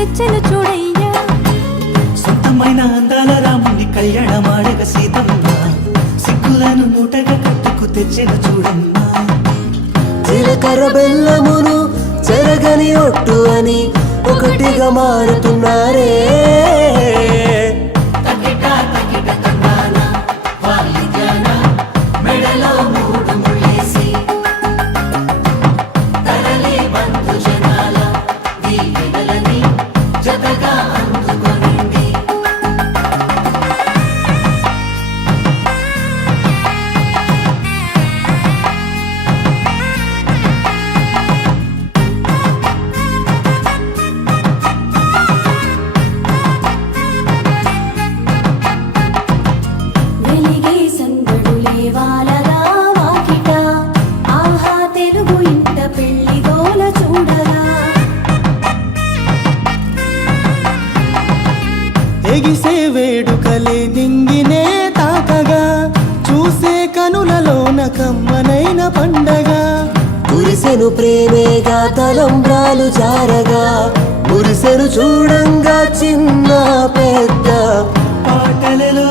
తెచ్చెను చూడయ్యా. సొంతమైన అందాల రాముని కళ్యాణమాడగ సీతమ్మ సిగ్గులను మూటగా కట్టుకు తెచ్చెను చూడమ్మా. జీలకర్ర బెల్లమును చెరగని ఒట్టు అని ఒకటిగా మారుతున్నారే. వెలిగే సందడులే వాలగా వాకిట, ఆహా తెలుగు ఇంట పెళ్లి గోల చూడగా. ఎగిసే వేడుకలే నింగినే తాకగా, చూసే కనులలోన కమ్మనైన పండగ. కురిసెను ప్రేమేగా తలంబ్రాలు జారగా, మురిసెను చూడంగా చిన్న పెద్ద. పాటలలో